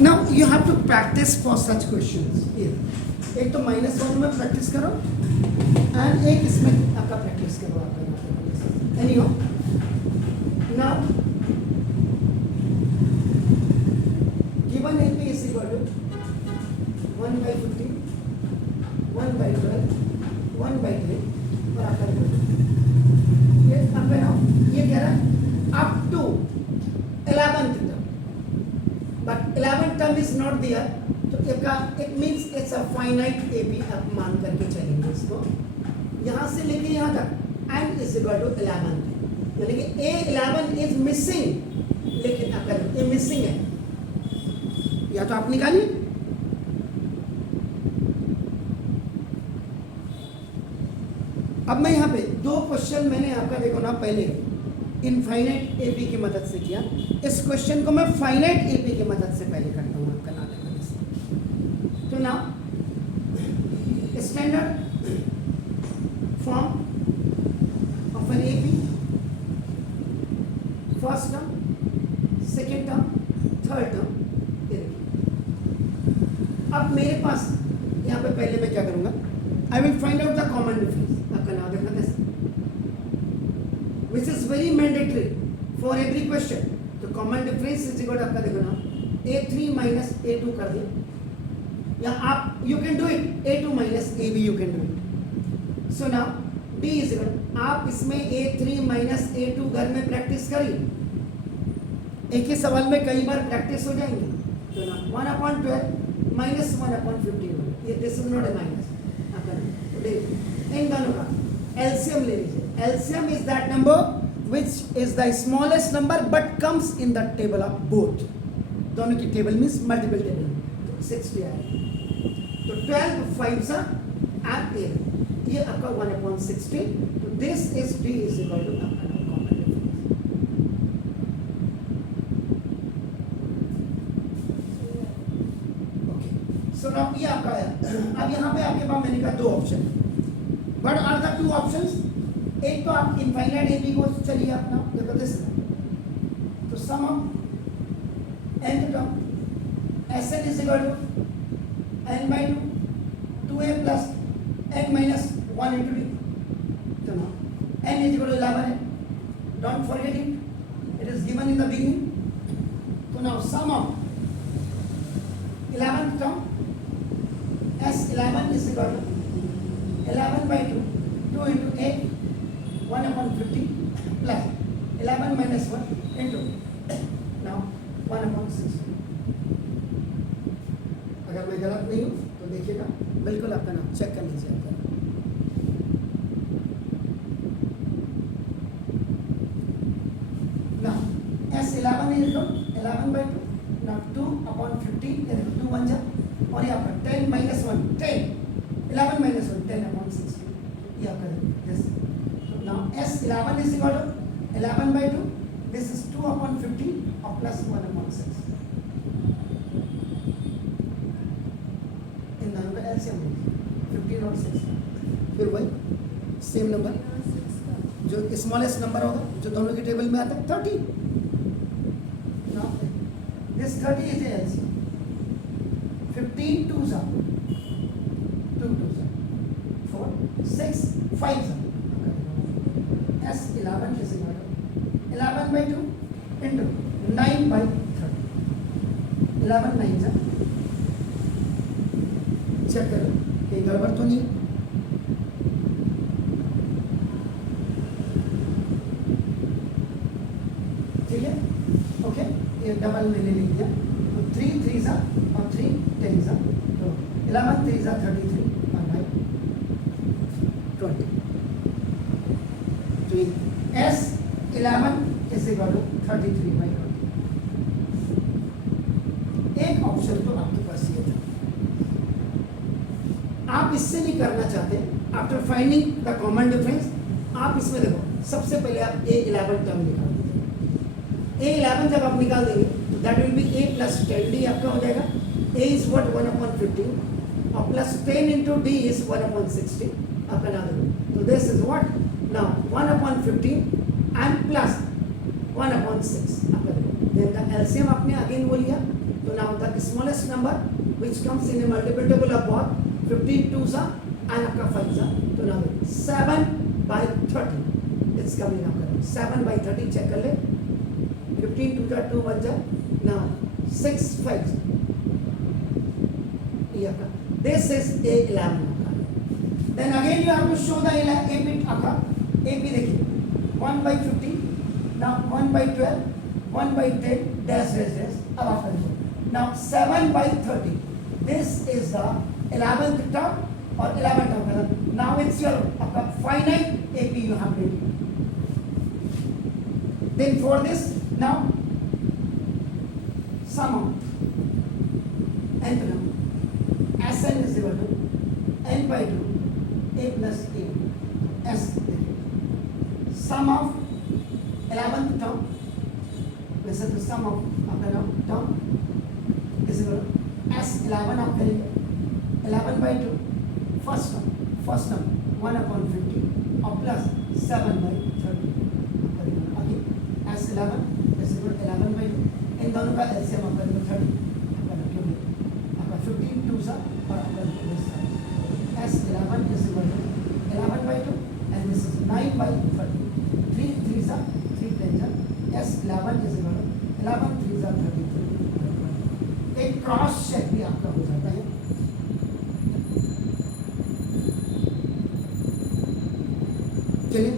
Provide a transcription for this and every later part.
Now you have to practice for such questions. एक तो -1 में प्रैक्टिस करो एंड एक इसमें आपका प्रैक्टिस करो आपका anyhow now given AP is equal to 1/50 1/12 1/3 और आपका ये आपका नाउ ये कह रहा है up to 11th term but 11th term is not there तो it means it's a finite AP आप मान करके चलेंगे इसको यहाँ से लेके यहाँ तक n is equal to 11 यानी कि A11 is missing लेकिन अगर ये मिसिंग है या तो आप निकालिए अब मैं यहाँ पे दो क्वेश्चन मैंने आपका देखो ना पहले इनफाइनाइट एपी की मदद से किया इस क्वेश्चन को मैं फाइनाइट एपी की मदद से पहले करता हूँ आपका नाम तो ना standard form of an AP first term second term third term अब मेरे पास यहाँ पे पहले मैं क्या करूँगा I will find out the common difference आपका नाम देखा this which is very mandatory for every question तो कॉमन डिफरेंस इज इक्वल आपका देखो ना A3 minus A2 कर दिया या आप you can do it A2 minus AB you can do it so now D is equal आप इसमें A3 minus A2 घर में प्रैक्टिस करिए एक ही सवाल में कई बार प्रैक्टिस हो जाएंगे तो ना 1/12 minus 1/15 ये this is not a minus इन दोनों का एलसीएम ले लीजिए LCM is that number which is the smallest number but comes in the table of both दोनों की टेबल मीन्स मल्टीपल टेबल तो 60 आएगा तो 12 5 एंड 8 ये आपका 1/60 तो this is D is equal to आपका common difference okay so now ये आपका है अब यहाँ पे आपके पास मैंने कहा दो option what are the two options एक तो आप इनफाइनाइट एपी को चलिए अपना देखो दिस तो sum of n term Sn is equal to n/2 2a plus n minus 1 into d तो ना n is equal to 11 है don't forget it is given in the beginning तो now sum of 11th term S11 is equal to 11/2 2 into a 1/50 plus 11 minus 1 into now 1/60 अगर मैं गलत नहीं हूँ तो देखिएगा बिल्कुल आपका नाम चेक कर लीजिए आपका now S11 is equal 11/2 now 2/50 2 1 जा और ये आपका 10 minus 1 10 11 minus 1 10/60 ये आपका this so now S11 is equal to 11/2 this is 2/50 or plus 1/6 इन दोनों का एलसीएम 15 और 6 फिर वही सेम नंबर जो स्मॉलेस्ट नंबर होगा जो दोनों की टेबल में आता है 30 now this 30 is the LCM 15 2s are 2 2s are 4 6 5s are S11 is equal to 11/2 into 9/30 11 9s are check करो कहीं गड़बड़ तो नहीं ठीक है ओके ये डबल मैंने लिख दिया तो 3 3s और 3 10s तो 11 3s 33 और 9 20 तो S11 is equal to 33/20 एक ऑप्शन तो आपके पास ये था आप इससे नहीं करना चाहते after finding the common difference आप इसमें देखो सबसे पहले आप A11 टर्म निकाल दीजिए A11 जब आप निकाल देंगे तो that will be A plus 10D आपका हो जाएगा A is what 1/15 और plus 10 into D is 1/60 आपका नाम देखो तो this is what now 1/15 and plus 1/6 आपका देखो then the LCM आपने अगेन वो लिया तो now the smallest number which comes in A multiple table of both 15 2 सा एंड आपका 5 सा, तो नाउ 7/30 इट्स कमिंग आपका 7/30 चेक कर ले, 15 2 जा 2 1 जा, नाउ 6 5 ये आपका this is A11 आपका। then again you have to show the AP आपका AP देखिए 1/50, now 1/12 1/10 dash dash dash, अब आपका देखो now 7/30 this is the 11th term और 11th term का now it's your आपका finite AP you have to do। then for this now sum of nth number Sn is equal to n/2 a plus a s, sum of 11th term, वैसे तो sum of आपका term is equal to S11 आप करेंगे 11/2 first term 1/50 और plus 7/30 again S11 is equal to 11/2, इन दोनों का LCM आप करेंगे 30 आपका 15 2 सा और आपका S11 is equal to 11/2 and this is 9/30, 3 3 सा 3 10 सा, S11 is equal to 11 3 सा 33। एक क्रॉस चेक भी आपका हो जाता है। चलिए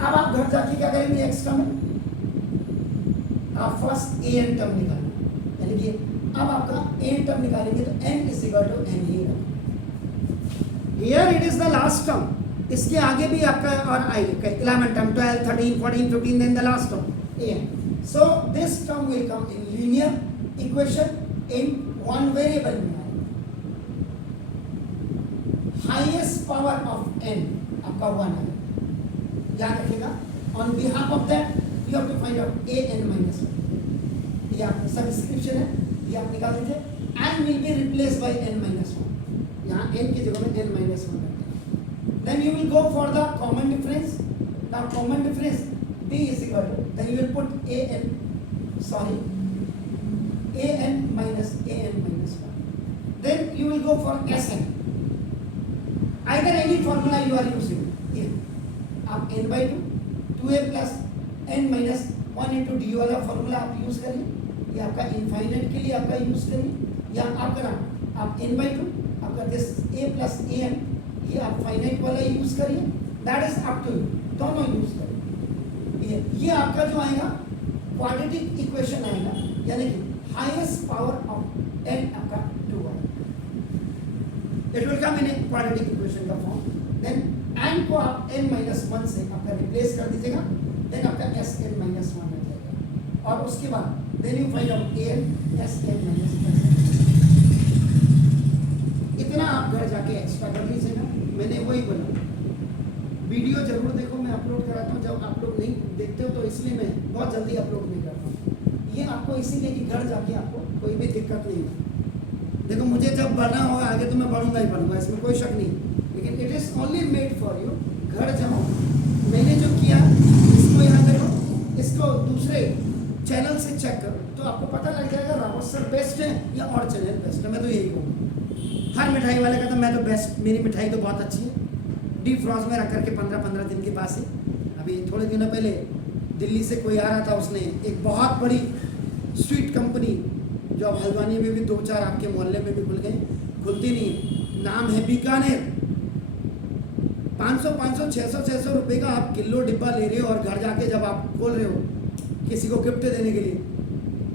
अब आप घर जाके क्या करेंगे, एक्स्ट्रा में आप फर्स्ट an टर्म निकालना, यानी कि अब आपका an टर्म निकालेंगे तो n is equal to n ही रहेगा। Here it is the last term, इसके आगे भी आपका और आएगा 11 term 12 13 14 15 then the last term an, so this term will come in linear equation in one variable में आएगा। highest power of n आपका 1 है, याद रखिएगा। on behalf of that you have to find out an minus 1, ये आपका subscription है, ये आप निकाल दीजिए। n will be replaced by n minus 1, यहाँ n की जगह में n minus 1 रखते हैं। then you will go for the common difference, now common difference b is equal to, then you will put an minus 1, then you will go for Sn, either any formula you are using here, आप n/2 2a plus n minus 1 into d वाला formula आप use करिए, ये आपका infinite के लिए आपका use करिए, या आप करा आप n/2 आपका दिस a plus an ये आप फाइनाइट वाला यूज करिए, that is up to you, दोनों यूज करिए। ये आपका जो आएगा क्वाड्रेटिक इक्वेशन आएगा, यानी कि हाईएस्ट पावर ऑफ n आपका 2 आएगा, it will come in a quadratic equation का फॉर्म। देन n को आप n minus 1 से आपका रिप्लेस कर दीजिएगा, देन आपका Sn minus 1 आ जाएगा, और उसके बाद then you find out an Sn minus 1। इतना आप घर जाके एक्स्ट्रा कर लीजिएगा। मैंने वही बोला, वीडियो जरूर देखो, मैं अपलोड कराता हूँ, जब आप लोग नहीं देखते हो तो इसलिए मैं बहुत जल्दी अपलोड नहीं करता हूँ। ये आपको इसीलिए कि घर जाके आपको कोई भी दिक्कत नहीं है। देखो मुझे जब बढ़ना होगा आगे तो मैं बढ़ूंगा ही बढ़ूंगा, इसमें कोई शक नहीं, लेकिन it is only made for you. घर जाओ, मैंने जो किया इसको यहाँ देखो, इसको दूसरे चैनल से चेक करो तो आपको पता लग जाएगा रावत सर बेस्ट है या और चैनल बेस्ट है। मैं तो यही कहूँगा, हर मिठाई वाले का तो मैं तो बेस्ट, मेरी मिठाई तो बहुत अच्छी है, डीप फ्रॉस्ट में रख करके 15-15 दिन के पास ही। अभी थोड़े दिनों पहले दिल्ली से कोई आ रहा था, उसने एक बहुत बड़ी स्वीट कंपनी जो अब हल्द्वानी में भी 2-4 आपके मोहल्ले में भी खुल गए, खुलती नहीं, नाम है बीकानेर। 500-600 रुपए का आप किलो डिब्बा ले रहे हो, और घर जाके जब आप खोल रहे हो किसी को गिफ्ट देने के लिए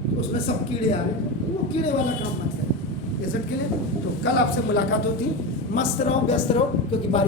तो उसमें सब कीड़े आ रहे हैं, वो कीड़े वाला काम मत करें इज्जत के लिए। तो कल आपसे मुलाकात होती, मस्त रहो व्यस्त रहो, क्योंकि